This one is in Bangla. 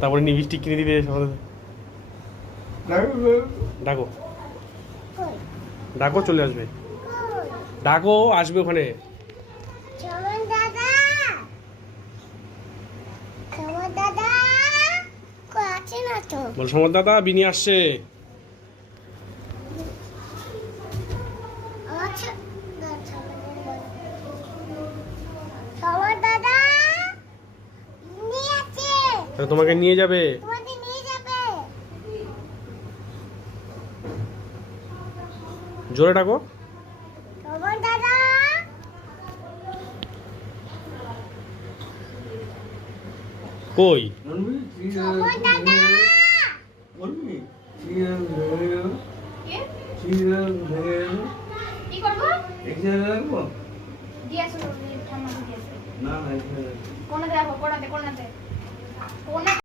তারপরে লিপস্টিক কিনে দিবে সবাই। ডাকো ডাকো, চলে আসবে। ডাকো, আসবে ওখানে। বল সমর দাদা, বিনি আসছে। তোমাকে নিয়ে যাবে। জোরে ডাকো। কই কোনাতে